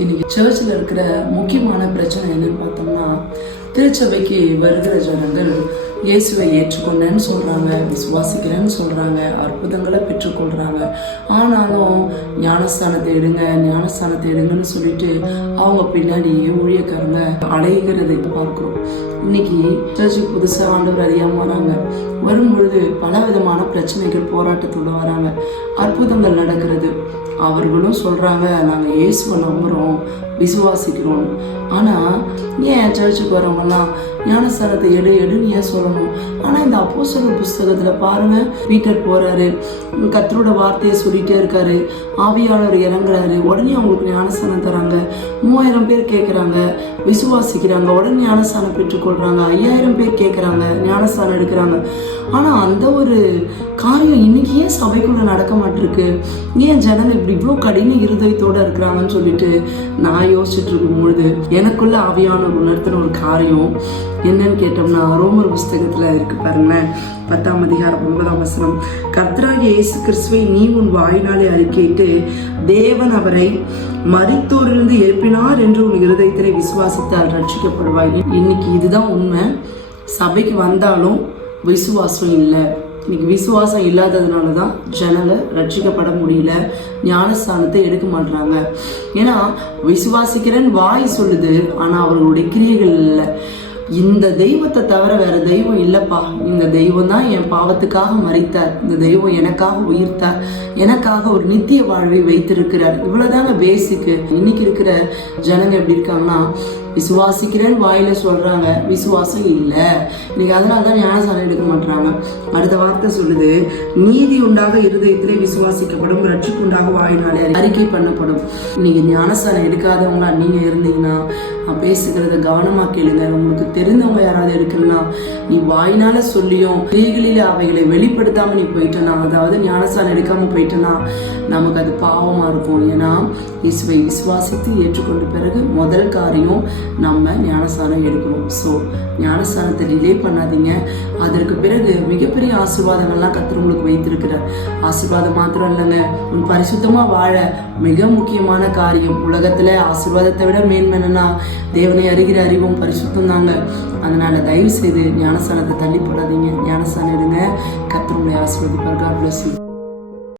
இன்னைக்கு சர்ச்சில் இருக்கிற முக்கியமான பிரச்சனை என்னன்னு பார்த்தோம்னா, திருச்சபைக்கு வருகிற ஜனங்கள் இயேசுவை ஏற்றுக்கொண்டேன்னு சொல்றாங்க, விசுவாசிக்கிறேன்னு சொல்றாங்க, அற்புதங்களை பெற்றுக்கொள்றாங்க. ஆனாலும் ஞானஸ்தானத்தை எடுங்கன்னு சொல்லிட்டு அவங்க பின்னாடியே ஊழியக்காரங்க அலைகிறதை பார்க்கிறோம். இன்னைக்கு சர்ச்சுக்கு புதுசா ஆண்டவர் அறியாம வராங்க. வரும்பொழுது பல விதமான பிரச்சனைகள் போராட்டத்தோட வராங்க. அற்புதங்கள் நடக்கிறது. அவர்களும் சொல்றாங்க, நாங்க இயேசுவை நம்புறோம், விசுவாசிக்கிறோம். ஆனா ஏன் சர்ச்சுக்கு வரவங்கலாம் ஞானஸ்தானத்தை எடுன்னு ஏன் சொல்லணும்? ஆனா இந்த அப்போஸ்தலர் புஸ்தகத்துல பாருங்க, ரீக்கர் போறாரு, கர்த்தரோட வார்த்தையை சொல்லிட்டே இருக்காரு, ஆவியாளர் இறங்குறாரு, உடனே அவங்களுக்கு ஞானஸ்தானம் தராங்க. 3000 பேர் கேட்கறாங்க, விசுவாசிக்கிறாங்க, உடனே ஞானஸ்தானம் பெற்றுக்கொள்றாங்க. 5000 பேர் கேட்கறாங்க, ஞானஸ்தானம் எடுக்கிறாங்க. ஆனா அந்த ஒரு காரியம் இன்னைக்கு ஏன் சபைக்குள்ள நடக்க மாட்டிருக்கு? ஏன் ஜனங்க இப்படி இவ்வளோ கடின இருதயத்தோட இருக்கிறாங்கன்னு சொல்லிட்டு நான் யோசிச்சுட்டு இருக்கும் பொழுது எனக்குள்ள ஆவியான உணர்த்தின ஒரு காரியம் என்னன்னு கேட்டோம்னா, ரோமர் புஸ்தகத்துல இருக்கு பாருங்களேன், 10ஆம் அதிகாரம் 9ஆம் வசனம். கர்த்தராகிய இயேசு கிறிஸ்துவை நீ உன் வாயினாலே அறிக்கையிட்டு தேவன் அவரை மரித்தோரிலிருந்து எழுப்பினார் என்று உன் இருதயத்திலே விசுவாசித்தால் ரட்சிக்கப்படுவாய். இன்னைக்கு இதுதான் உண்மை. சபைக்கு வந்தாலும் விசுவாசம் இல்லை. இன்னைக்கு விசுவாசம் இல்லாததுனாலதான் ஜனங்க ரட்சிக்கப்பட முடியல, ஞானஸ்தானத்தை எடுக்க மாட்டாங்க. ஏன்னா விசுவாசிக்கிறேன்னு வாய் சொல்லுது, ஆனா அவர்களுடைய கிரியைகள் இல்லை. இந்த தெய்வத்தை தவிர வேற தெய்வம் இல்லப்பா, இந்த தெய்வம் தான் என் பாவத்துக்காக மரித்தார், இந்த தெய்வம் எனக்காக உயிர்த்தார், எனக்காக ஒரு நித்திய வாழ்வை வைத்திருக்கிறார். இவ்வளவுதாங்க பேசிக்கு. இன்னைக்கு இருக்கிற ஜனங்க எப்படி இருக்காங்கன்னா, விசுவாசிக்கிறேன்னு வாயில சொல்றாங்க, விசுவாசம் இல்லை. இன்னைக்கு அதனாலதான் ஞானஸ்தானம் எடுக்க மாட்டாங்க. அடுத்த வார்த்தை சொல்லுது, நீதி உண்டாக இருதயத்திலே விசுவாசிக்கப்படும், ரட்சிப்புண்டாக வாயினாலே அறிக்கை பண்ணப்படும். இன்னைக்கு ஞானஸ்தானம் எடுக்காதவங்களா நீங்க இருந்தீங்கன்னா நான் பேசுகிறத கவனமா கேளுங்க. உங்களுக்கு தெரிந்தவங்க யாராவது இருக்குன்னா, நீ வாயினால சொல்லியும் கிரியைகளில அவைகளை வெளிப்படுத்தாம நீ போயிட்டனா, அதாவது ஞானஸ்தானம் எடுக்காம போயிட்டனா, நமக்கு அது பாவமா இருக்கும். ஏன்னா இயேசுவை விசுவாசித்து ஏற்றுக்கொண்ட பிறகு முதல் காரியம் நம்ம ஞானஸ்தானம் எடுக்கணும். ஸோ ஞானஸ்தானத்தை டிலே பண்ணாதீங்க. அதற்கு பிறகு மிகப்பெரிய ஆசீர்வாதங்கள்லாம் கர்த்தர் உங்களுக்கு வைத்திருக்கிறார். ஆசீர்வாதம் மாத்திரம் இல்லைங்க, உன் பரிசுத்தமா வாழ மிக முக்கியமான காரியம். உலகத்துல ஆசீர்வாதத்தை விட மேன்மைன்னா தேவனை அறிகிற அறிவும் பரிசுத்தம் தாங்க. அதனால தயவு செய்து ஞானஸ்தானத்தை தள்ளி போடாதீங்க. ஞானஸ்தானம் எடுங்க. கர்த்தர் உங்களை ஆசீர்வதிப்பார். God bless you.